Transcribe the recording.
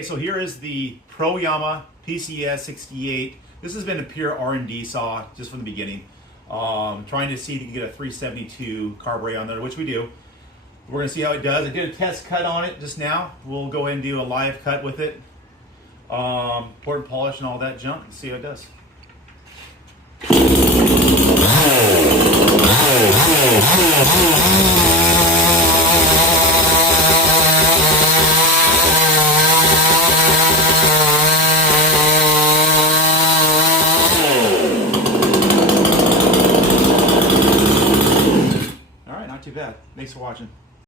Okay, so here is the Pro Yama PCS 68. This has been a pure R&D saw just from the beginning. Trying to see if you can get a 372 carburetor on there, which we do. We're gonna see how it does. I did a test cut on it just now. We'll go ahead and do a live cut with it. Port and polish and all that junk and see how it does. All right, not too bad. Thanks for watching.